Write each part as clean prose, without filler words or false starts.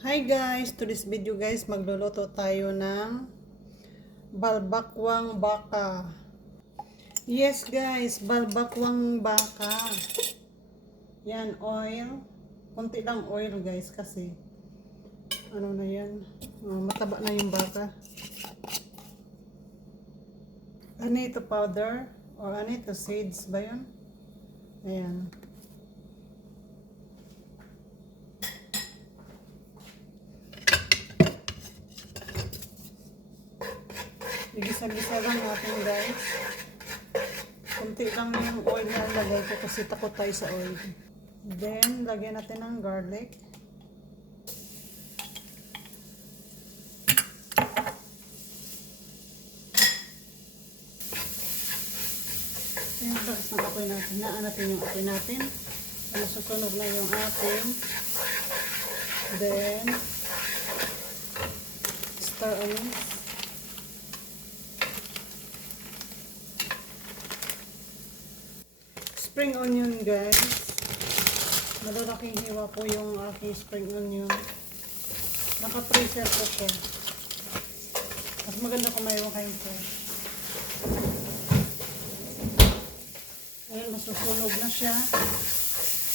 Hi guys, to this video guys, magluluto tayo ng balbakwang baka. Yes guys, balbakwang baka. Yan, oil. Kunti lang oil guys kasi ano na yan, mataba na yung baka. Ano ito, powder? O ano ito, seeds ba yun? Ayan. Igisa-gisa lang natin guys. Kunti lang yung oil na lagay ko kasi takot tayo sa oil. Then, lagyan natin ng garlic. Ayan, takas ng apoy natin. Naan natin yung apoy natin. Nasusunog na yung ating. Then, stir onions. Spring onion guys. Malalaking hiwa po yung aking spring onion. Naka-freezer po siya. Mas maganda kung mayroon kayong fresh. Ayan, masusunog na siya.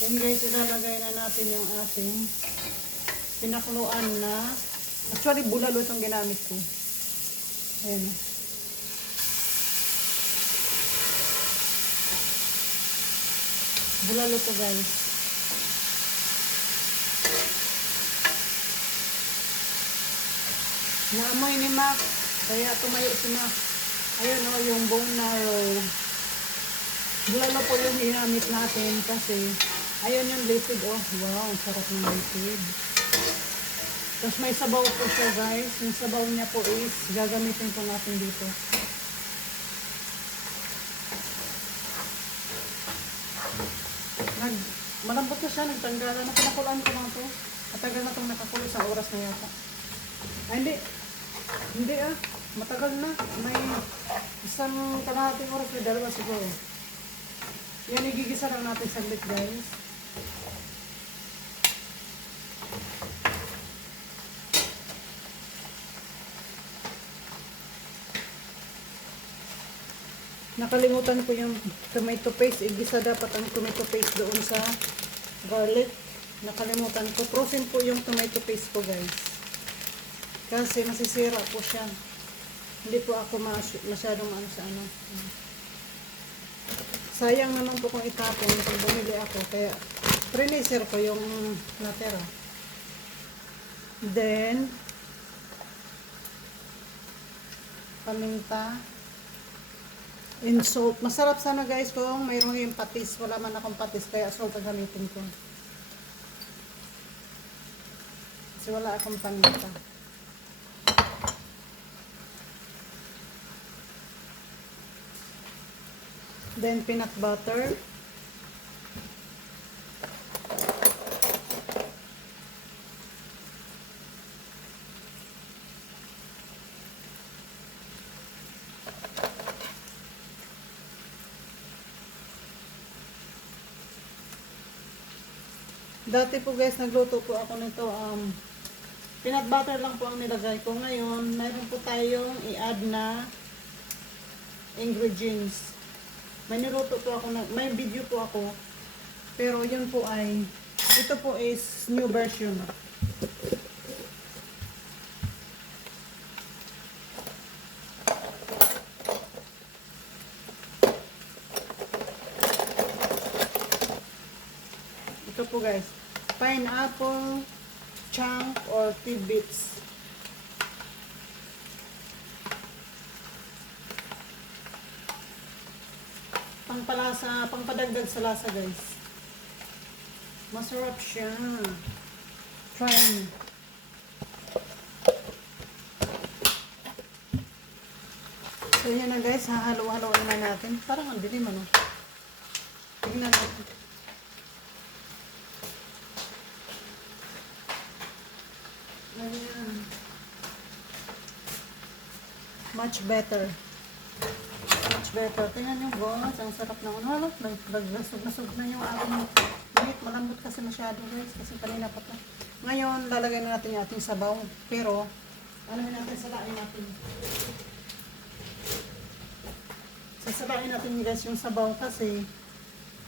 Then guys, ilalagay na natin yung ating pinakuluan na, actually bulalo itong ginamit ko. Ayan. Bulalo to guys. Naamoy ni Mac, kaya tumayo si Mac. Ayun o, yung bone marrow. Bulalo po yung ginamit natin kasi ayun yung liquid oh. Wow, ang sarap ng liquid. Tapos may sabaw po siya guys. Yung sabaw niya po is gagamitin po natin dito. Malambot na siya, nagtanggalan na. Pinakulaan ko lang ito. Matagal na itong nakakulo sa oras na yata. Ay, hindi. Hindi ah. Matagal na. May isang kalahating oras, may dalawa siguro. Yan, igigisa lang natin saglit guys. Nakalimutan ko yung tomato paste. Igisa dapat ang tomato paste doon sa garlic. Nakalimutan ko. Frozen po yung tomato paste ko guys. Kasi masisira po siya. Hindi po ako masyadong ano sa ano. Sayang naman po kung itapon kung bumili ako. Kaya freezer ko yung natira. Then paminta and salt. Masarap sana guys kung mayroon yung patis. Wala man akong patis kaya salt ang gamitin ko. Kasi wala akong paminta. Then peanut butter. Dati po guys, nagluto po ako nito. Peanut butter lang po ang nilagay ko. Ngayon, mayroon po tayong i-add na ingredients. May niluto po ako, may video po ako. Pero yun po ay, ito po is new version. Ito po guys, pineapple chunk or tidbits. Pangpalasa, pangpadagdag sa lasa guys. Masarap siya. Try me. So yan na guys, hahalo-haloin na natin. Parang ang dilim ano. Tignan natin. Ayan. Much better. Better. Tingnan nyo guys, ang sarap ng ano. Naglasog-lasog na yung ating meat. Malambot kasi masyado guys, kasi kanina pa to. Ngayon, lalagay na natin yung ating sabaw. Pero, ano natin, salain natin. Sasalain natin guys yung sabaw kasi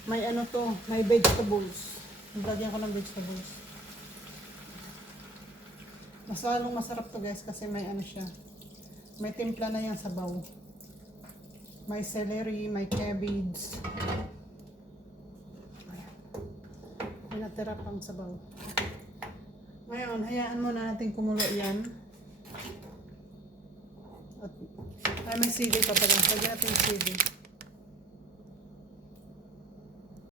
may ano to, may vegetables. Lagyan ko ng vegetables. Mas lalong masarap to guys kasi may ano siya. May timpla na yung sabaw. May celery, may cabbage. Ayan. May natira pang sabaw. Ngayon, hayaan muna natin kumulo yan. At may sili pa pala. Lagyan natin sili.